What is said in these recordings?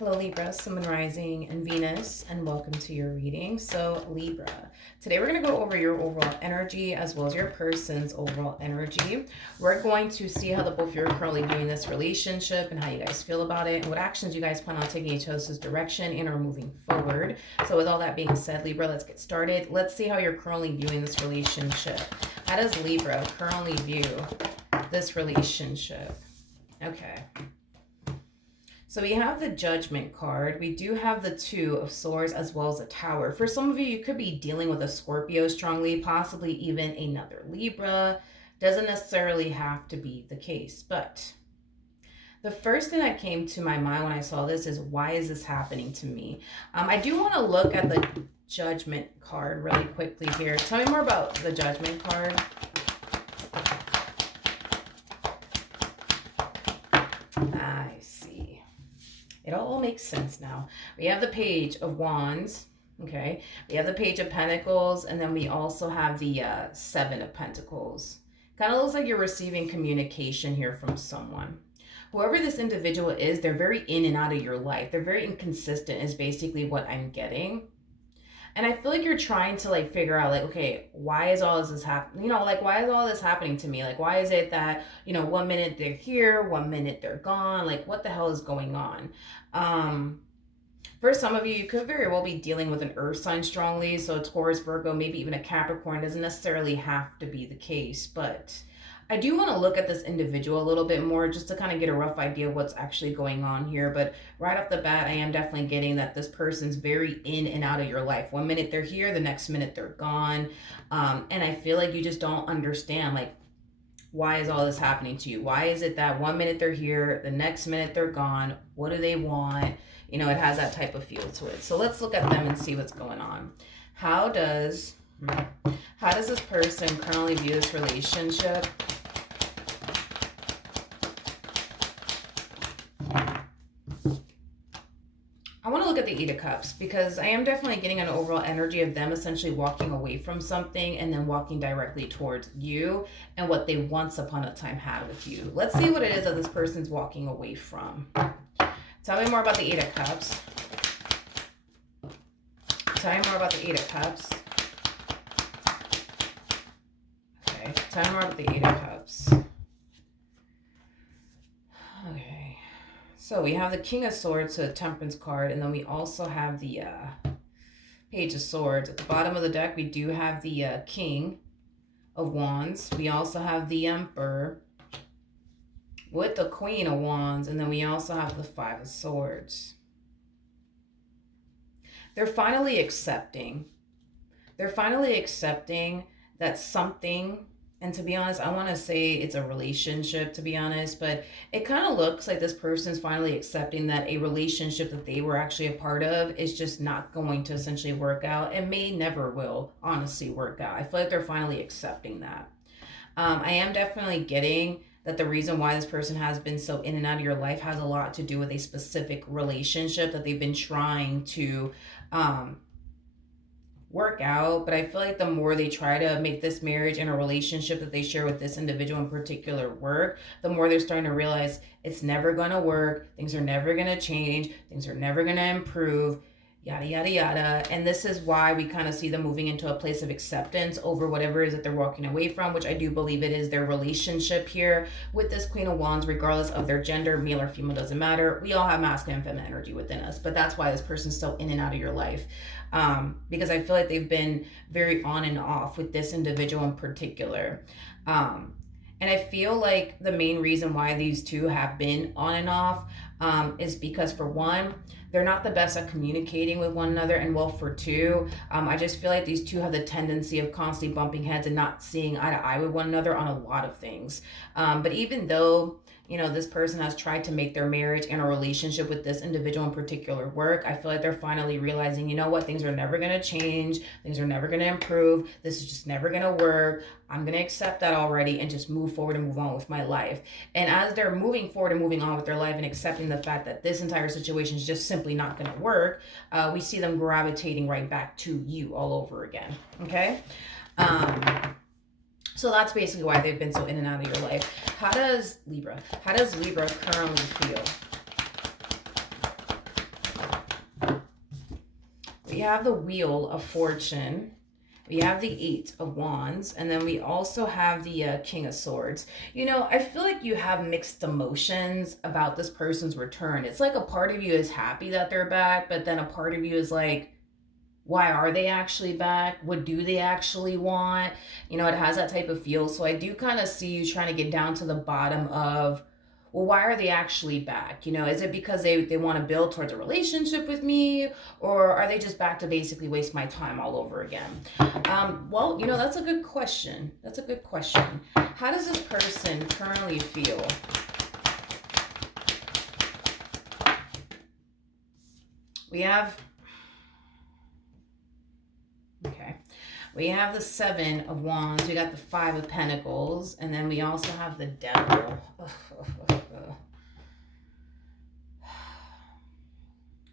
Hello Libra, Sun, Moon, Rising, and Venus, and welcome to your reading. So Libra, today we're going to go over your overall energy as well as your person's overall energy. We're going to see how the both of you are currently viewing this relationship and how you guys feel about it and what actions you guys plan on taking each other's direction and are moving forward. So with all that being said, Libra, let's get started. Let's see how you're currently viewing this relationship. How does Libra currently view this relationship? Okay. So we have the Judgment card. We do have the Two of Swords as well as the Tower. For some of you, you could be dealing with a Scorpio strongly, possibly even another Libra. Doesn't necessarily have to be the case. But the first thing that came to my mind when I saw this is, why is this happening to me? I do want to look at the Judgment card really quickly here. Tell me more about the Judgment card. I see. It all makes sense now. We have the Page of Wands, okay? We have the Page of Pentacles, and then we also have the Seven of Pentacles. Kind of looks like you're receiving communication here from someone. Whoever this individual is, they're very in and out of your life. They're very inconsistent is basically what I'm getting. And I feel like you're trying to like figure out like, okay, why is all this happening? You know, like, why is all this happening to me? Like, why is it that, you know, 1 minute they're here, 1 minute they're gone? Like, what the hell is going on? For some of you, you could very well be dealing with an earth sign strongly. So Taurus, Virgo, maybe even a Capricorn. Doesn't necessarily have to be the case, but I do want to look at this individual a little bit more just to kind of get a rough idea of what's actually going on here. But right off the bat, I am definitely getting that this person's very in and out of your life. 1 minute they're here, the next minute they're gone. And I feel like you just don't understand, like, why is all this happening to you? Why is it that 1 minute they're here, the next minute they're gone? What do they want? You know, it has that type of feel to it. So let's look at them and see what's going on. How does this person currently view this relationship? I want to look at the Eight of Cups because I am definitely getting an overall energy of them essentially walking away from something and then walking directly towards you and what they once upon a time had with you. Let's see what it is that this person's walking away from. Tell me more about the Eight of Cups. Tell me more about the Eight of Cups. Okay, tell me more about the Eight of Cups. Okay. So we have the King of Swords, so the Temperance card, and then we also have the Page of Swords. At the bottom of the deck, we do have the King of Wands. We also have the Emperor with the Queen of Wands, and then we also have the Five of Swords. They're finally accepting. They're finally accepting that something... And to be honest, I want to say it's a relationship, to be honest, but it kind of looks like this person's finally accepting that a relationship that they were actually a part of is just not going to essentially work out and may never will honestly work out. I feel like they're finally accepting that. I am definitely getting that the reason why this person has been so in and out of your life has a lot to do with a specific relationship that they've been trying to work out. But I feel like the more they try to make this marriage and a relationship that they share with this individual in particular work, the more they're starting to realize it's never going to work. Things are never going to change. Things are never going to improve. Yada, yada, yada. And this is why we kind of see them moving into a place of acceptance over whatever it is that they're walking away from, which I do believe it is their relationship here with this Queen of Wands, regardless of their gender, male or female, doesn't matter. We all have masculine and feminine energy within us, but that's why this person's so in and out of your life. Because I feel like they've been very on and off with this individual in particular. And I feel like the main reason why these two have been on and off is because, for one, they're not the best at communicating with one another. And well, for two, I just feel like these two have the tendency of constantly bumping heads and not seeing eye to eye with one another on a lot of things. But even though, you know, this person has tried to make their marriage and a relationship with this individual in particular work, I feel like they're finally realizing, you know what, things are never going to change. Things are never going to improve. This is just never going to work. I'm going to accept that already and just move forward and move on with my life. And as they're moving forward and moving on with their life and accepting the fact that this entire situation is just simply not going to work, we see them gravitating right back to you all over again. Okay? So that's basically why they've been so in and out of your life. How does Libra currently feel? We have the Wheel of Fortune. We have the Eight of Wands, and then we also have the King of Swords. I feel like you have mixed emotions about this person's return. It's like a part of you is happy that they're back, but then a part of you is like, why are they actually back? What do they actually want? It has that type of feel. So I do kind of see you trying to get down to the bottom of, well, why are they actually back? Is it because they want to build towards a relationship with me, or are they just back to basically waste my time all over again? Well, that's a good question. That's a good question. How does this person currently feel? We have, okay. We have the Seven of Wands. We got the Five of Pentacles. And then we also have the Devil.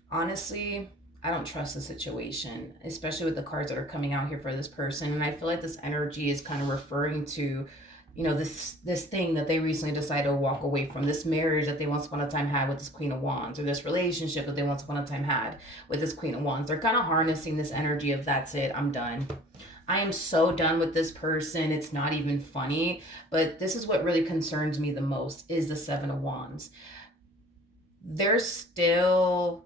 Honestly, I don't trust the situation, especially with the cards that are coming out here for this person. And I feel like this energy is kind of referring to, this thing that they recently decided to walk away from, this marriage that they once upon a time had with this Queen of Wands, or this relationship that they once upon a time had with this Queen of Wands. They're kind of harnessing this energy of, that's it, I'm done. I am so done with this person. It's not even funny. But this is what really concerns me the most, is the Seven of Wands. There's still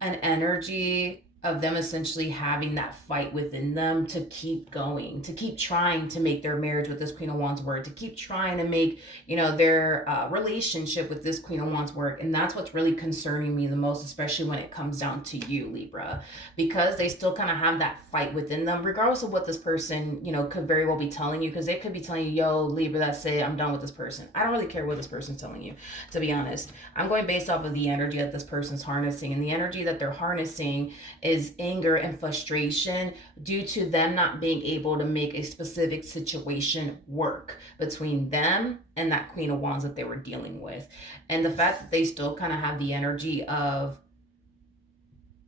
an energy of them essentially having that fight within them to keep going, to keep trying to make their marriage with this Queen of Wands work, to keep trying to make, their relationship with this Queen of Wands work. And that's what's really concerning me the most, especially when it comes down to you, Libra, because they still kind of have that fight within them, regardless of what this person, could very well be telling you, because they could be telling you, yo, Libra, that's it, I'm done with this person. I don't really care what this person's telling you, to be honest. I'm going based off of the energy that this person's harnessing, and the energy that they're harnessing is anger and frustration due to them not being able to make a specific situation work between them and that Queen of Wands that they were dealing with. And the fact that they still kind of have the energy of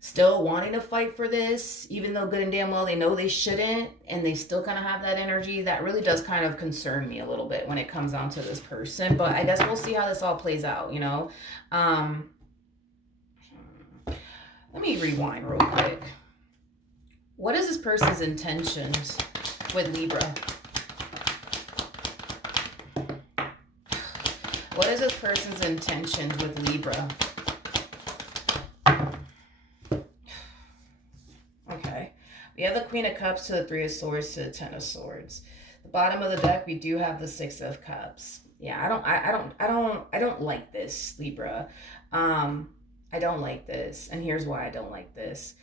still wanting to fight for this, even though good and damn well they know they shouldn't, and they still kind of have that energy, that really does kind of concern me a little bit when it comes down to this person. But I guess we'll see how this all plays out. Let me rewind real quick. What is this person's intentions with Libra? What is this person's intentions with Libra? Okay. We have the Queen of Cups to the Three of Swords to the Ten of Swords. The bottom of the deck, we do have the Six of Cups. Yeah, I don't like this, Libra. I don't like this, and here's why I don't like this.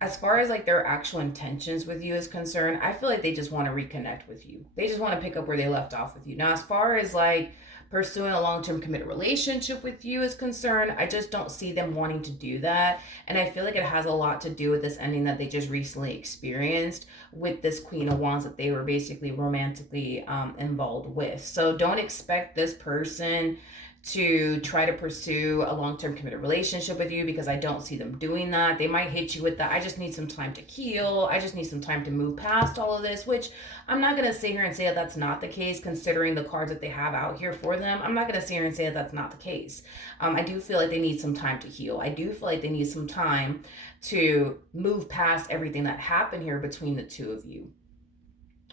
As far as like their actual intentions with you is concerned, I feel like they just want to reconnect with you. They just want to pick up where they left off with you. Now, as far as like pursuing a long-term committed relationship with you is concerned, I just don't see them wanting to do that. And I feel like it has a lot to do with this ending that they just recently experienced with this Queen of Wands that they were basically romantically involved with. So don't expect this person to try to pursue a long-term committed relationship with you, because I don't see them doing that. They might hit you with that, I just need some time to heal, I just need some time to move past all of this, which I'm not going to sit here and say that that's not the case, considering the cards that they have out here for them. I'm not going to sit here and say that that's not the case. I do feel like they need some time to heal. I do feel like they need some time to move past everything that happened here between the two of you.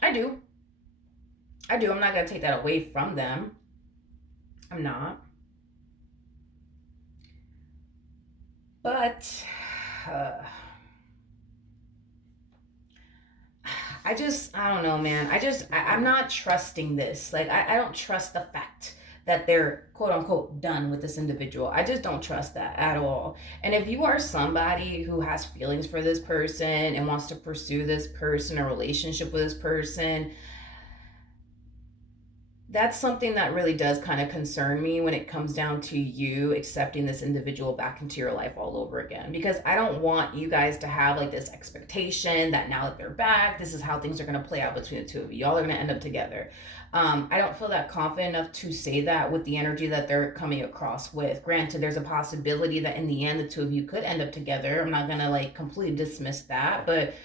I do. I'm not going to take that away from them. I'm not. But I don't know, man. I'm not trusting this. Like, I don't trust the fact that they're quote unquote done with this individual. I just don't trust that at all. And if you are somebody who has feelings for this person and wants to pursue this person, a relationship with this person, that's something that really does kind of concern me when it comes down to you accepting this individual back into your life all over again. Because I don't want you guys to have like this expectation that now that they're back, this is how things are going to play out between the two of you. Y'all are going to end up together. I don't feel that confident enough to say that with the energy that they're coming across with. Granted, there's a possibility that in the end, the two of you could end up together. I'm not going to like completely dismiss that. But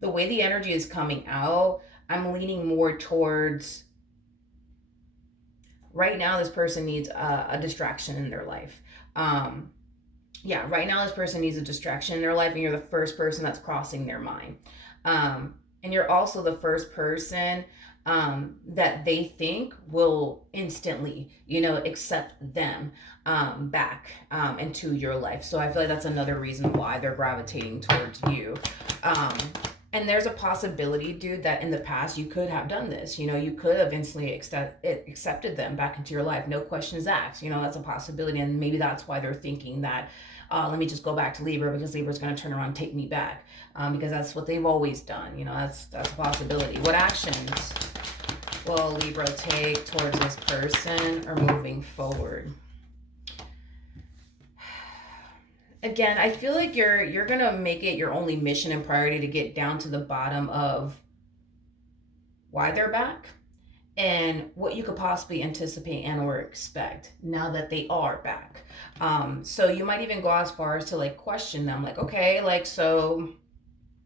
the way the energy is coming out, I'm leaning more towards, right now this person needs a distraction in their life. Yeah, right now this person needs a distraction in their life, and you're the first person that's crossing their mind. And you're also the first person that they think will instantly, accept them back into your life. So I feel like that's another reason why they're gravitating towards you. Um, and there's a possibility, dude, that in the past you could have done this. You could have instantly accepted them back into your life, no questions asked. That's a possibility, and maybe that's why they're thinking that. Let me just go back to Libra because Libra's going to turn around and take me back, because that's what they've always done. That's a possibility. What actions will Libra take towards this person or moving forward? Again, I feel like you're gonna make it your only mission and priority to get down to the bottom of why they're back and what you could possibly anticipate and or expect now that they are back. So you might even go as far as to like question them, like, okay, like, so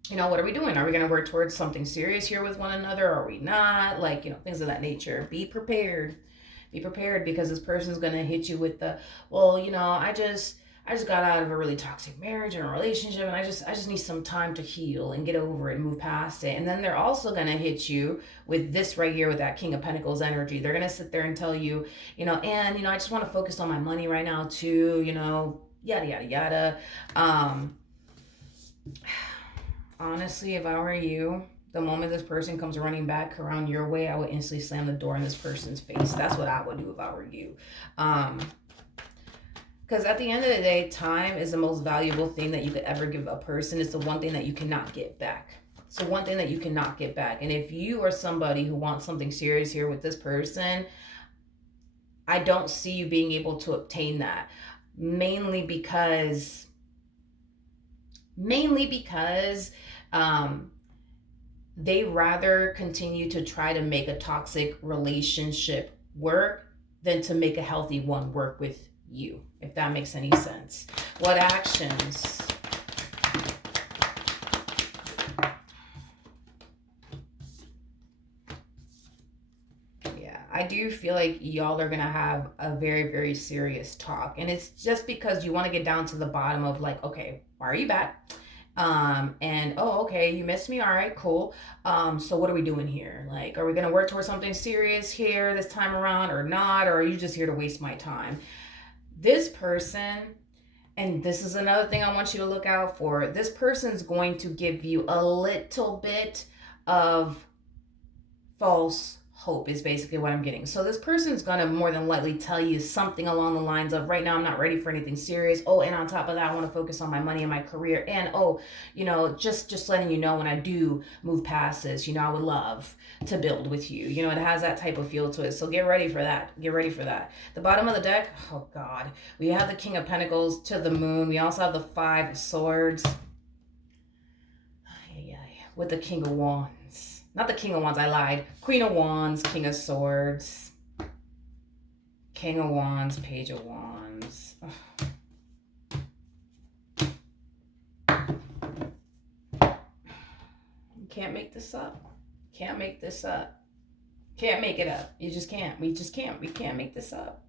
what are we doing? Are we going to work towards something serious here with one another? Are we not? Like, things of that nature. Be prepared. Be prepared, because this person's going to hit you with the, well, I just got out of a really toxic marriage and a relationship, and I just need some time to heal and get over it and move past it. And then they're also going to hit you with this right here with that King of Pentacles energy. They're going to sit there and tell you, I just want to focus on my money right now too, yada, yada, yada. Honestly, if I were you, the moment this person comes running back around your way, I would instantly slam the door in this person's face. That's what I would do if I were you. Because at the end of the day, time is the most valuable thing that you could ever give a person. It's the one thing that you cannot get back. So one thing that you cannot get back. And if you are somebody who wants something serious here with this person, I don't see you being able to obtain that. Mainly because they rather continue to try to make a toxic relationship work than to make a healthy one work with you, if that makes any sense. What actions? Yeah, I do feel like y'all are gonna have a very, very serious talk, and it's just because you want to get down to the bottom of like, okay, why are you back? And oh, okay, you missed me. All right, cool. So what are we doing here? Like, are we gonna work towards something serious here this time around or not? Or are you just here to waste my time? This person, and this is another thing I want you to look out for, this person's going to give you a little bit of false hope, is basically what I'm getting. So this person's going to more than likely tell you something along the lines of, right now I'm not ready for anything serious. Oh, and on top of that, I want to focus on my money and my career. And oh, just letting you know, when I do move past this, I would love to build with you. It has that type of feel to it. So get ready for that. Get ready for that. The bottom of the deck, oh God, we have the King of Pentacles to the Moon. We also have the Five of Swords with the King of Wands. Not the King of Wands, I lied. Queen of Wands, King of Swords, King of Wands, Page of Wands. You can't make this up. Can't make this up. Can't make it up. You just can't. We just can't. We can't make this up.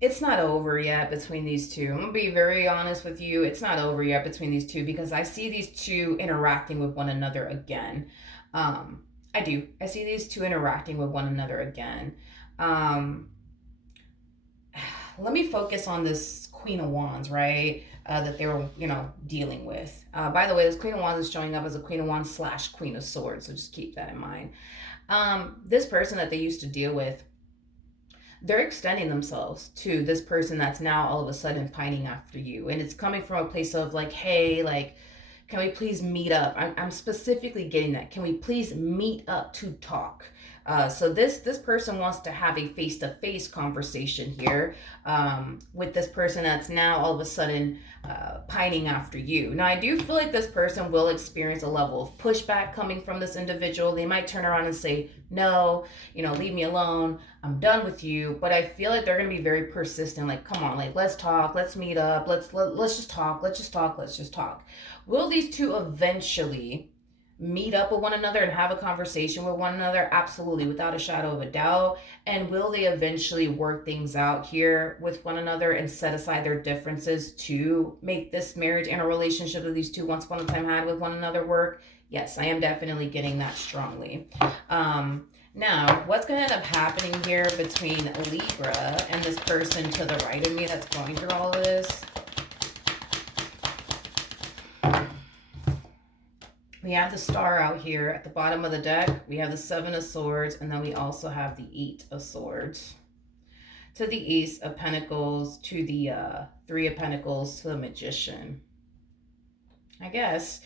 It's not over yet between these two. I'm going to be very honest with you. It's not over yet between these two, because I see these two interacting with one another again. I do. I see these two interacting with one another again. Let me focus on this Queen of Wands, right? That they were, dealing with. By the way, this Queen of Wands is showing up as a Queen of Wands / Queen of Swords. So just keep that in mind. This person that they used to deal with, they're extending themselves to this person that's now all of a sudden pining after you. And it's coming from a place of like, hey, like, can we please meet up? I'm specifically getting that. Can we please meet up to talk? So this person wants to have a face-to-face conversation here with this person that's now all of a sudden pining after you. Now, I do feel like this person will experience a level of pushback coming from this individual. They might turn around and say, no, leave me alone. I'm done with you. But I feel like they're going to be very persistent. Like, come on, like, let's talk. Let's meet up. Let's just talk. Let's just talk. Let's just talk. Will these two eventually meet up with one another and have a conversation with one another? Absolutely, without a shadow of a doubt. And will they eventually work things out here with one another and set aside their differences to make this marriage and a relationship that these two once upon a time had with one another work? Yes, I am definitely getting that strongly. Now, what's going to end up happening here between Libra and this person to the right of me that's going through all of this? We have the Star out here at the bottom of the deck. We have the Seven of Swords, and then we also have the Eight of Swords. To the Ace of Pentacles, to the Three of Pentacles, to the Magician, I guess.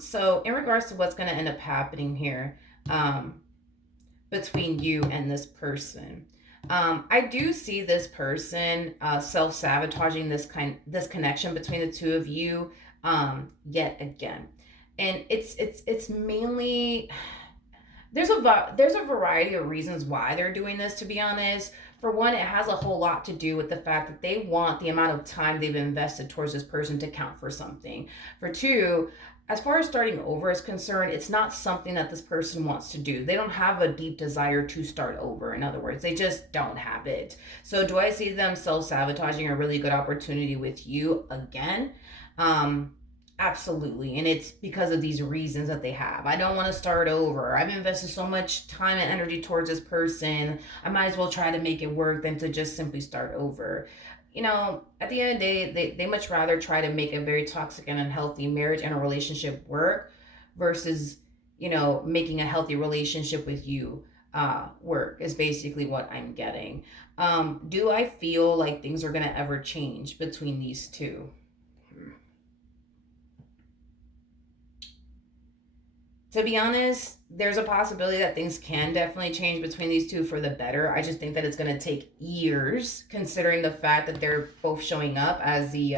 So in regards to what's going to end up happening here between you and this person, I do see this person self-sabotaging this connection between the two of you yet again. And it's mainly, there's a variety of reasons why they're doing this, to be honest. For one, it has a whole lot to do with the fact that they want the amount of time they've invested towards this person to count for something. For two, as far as starting over is concerned, it's not something that this person wants to do. They don't have a deep desire to start over. In other words, they just don't have it. So do I see them self-sabotaging a really good opportunity with you again? Absolutely. And it's because of these reasons that they have. I don't want to start over. I've invested so much time and energy towards this person. I might as well try to make it work than to just simply start over. You know, at the end of the day, they much rather try to make a very toxic and unhealthy marriage and a relationship work versus, you know, making a healthy relationship with you work, is basically what I'm getting. Do I feel like things are going to ever change between these two? To be honest, there's a possibility that things can definitely change between these two for the better. I just think that it's going to take years, considering the fact that they're both showing up as the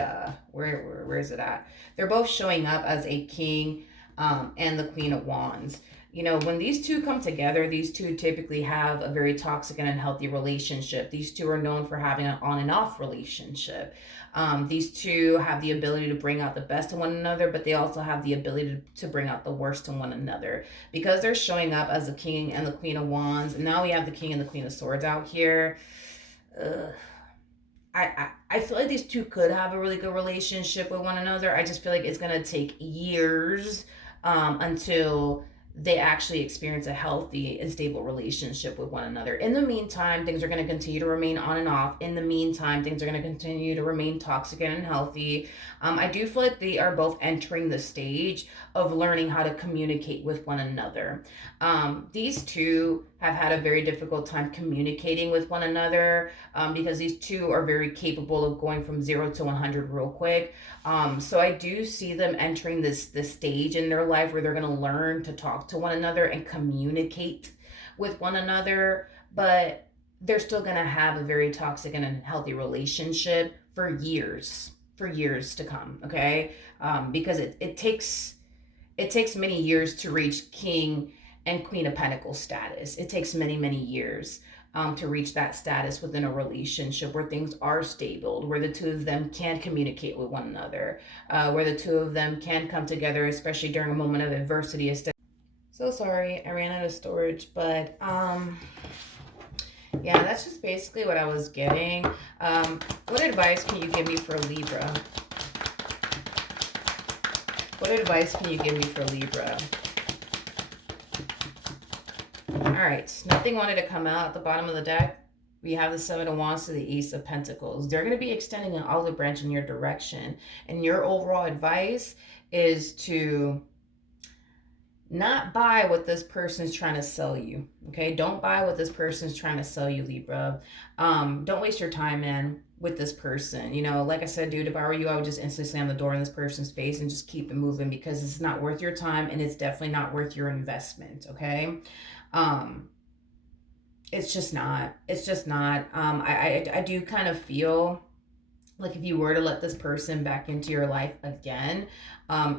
where is it at? They're both showing up as a king and the Queen of Wands. You know, when these two come together, these two typically have a very toxic and unhealthy relationship. These two are known for having an on and off relationship. These two have the ability to bring out the best in one another, but they also have the ability to bring out the worst in one another. Because they're showing up as the King and the Queen of Wands, and now we have the King and the Queen of Swords out here. I feel like these two could have a really good relationship with one another. I just feel like it's going to take years until they actually experience a healthy and stable relationship with one another. In the meantime, things are going to continue to remain on and off. In the meantime, things are going to continue to remain toxic and unhealthy. I do feel like they are both entering the stage of learning how to communicate with one another. These two have had a very difficult time communicating with one another because these two are very capable of going from 0 to 100 real quick. So I do see them entering this stage in their life where they're going to learn to talk to one another and communicate with one another, but they're still going to have a very toxic and unhealthy relationship for years to come. Okay. Because it takes many years to reach King and Queen of Pentacles status. It takes many years to reach that status within a relationship where things are stable, where the two of them can communicate with one another, where the two of them can come together, especially during a moment of adversity. So sorry, I ran out of storage, but yeah, that's just basically what I was getting. What advice can you give me for Libra? What advice can you give me for Libra? All right, nothing wanted to come out at the bottom of the deck. We have the Seven of Wands to the Ace of Pentacles. They're going to be extending an olive branch in your direction. And your overall advice is to not buy what this person's trying to sell you. Okay, don't buy what this person's trying to sell you, Libra. Don't waste your time, man, with this person. You know, like I said, dude, if I were you, I would just instantly slam the door in this person's face and just keep it moving, because it's not worth your time and it's definitely not worth your investment. Okay. It's just not. I do kind of feel like if you were to let this person back into your life again,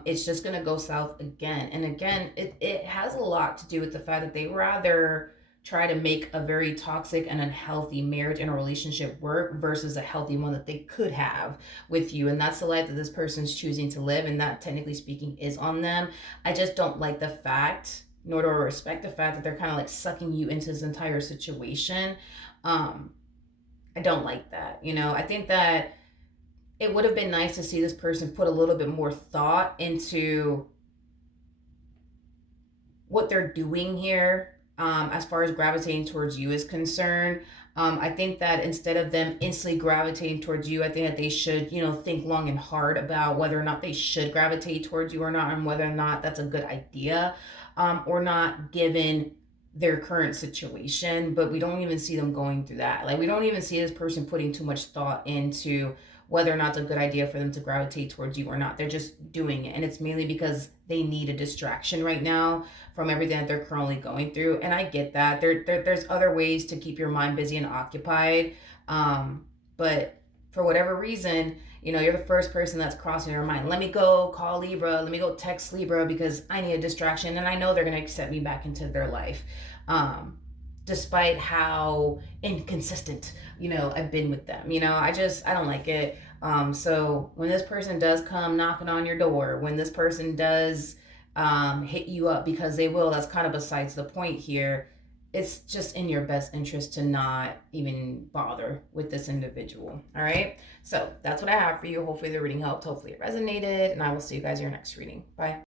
it's just going to go south again. And again, it has a lot to do with the fact that they rather try to make a very toxic and unhealthy marriage and a relationship work versus a healthy one that they could have with you. And that's the life that this person's choosing to live, and that, technically speaking, is on them. I just don't like the fact, nor do I respect the fact, that they're kind of like sucking you into this entire situation. um I don't like that. I think that it would have been nice to see this person put a little bit more thought into what they're doing here, as far as gravitating towards you is concerned. I think that instead of them instantly gravitating towards you, I think that they should, think long and hard about whether or not they should gravitate towards you or not, and whether or not that's a good idea, or not, given their current situation. But we don't even see them going through that. Like, we don't even see this person putting too much thought into whether or not it's a good idea for them to gravitate towards you or not. They're just doing it. And it's mainly because they need a distraction right now from everything that they're currently going through. And I get that. There's other ways to keep your mind busy and occupied. But for whatever reason, you're the first person that's crossing your mind. Let me go call Libra. Let me go text Libra because I need a distraction. And I know they're going to accept me back into their life. Despite how inconsistent, I've been with them. I don't like it. So when this person does come knocking on your door, when this person does hit you up, because they will, that's kind of besides the point here. It's just in your best interest to not even bother with this individual. All right. So that's what I have for you. Hopefully the reading helped. Hopefully it resonated. And I will see you guys in your next reading. Bye.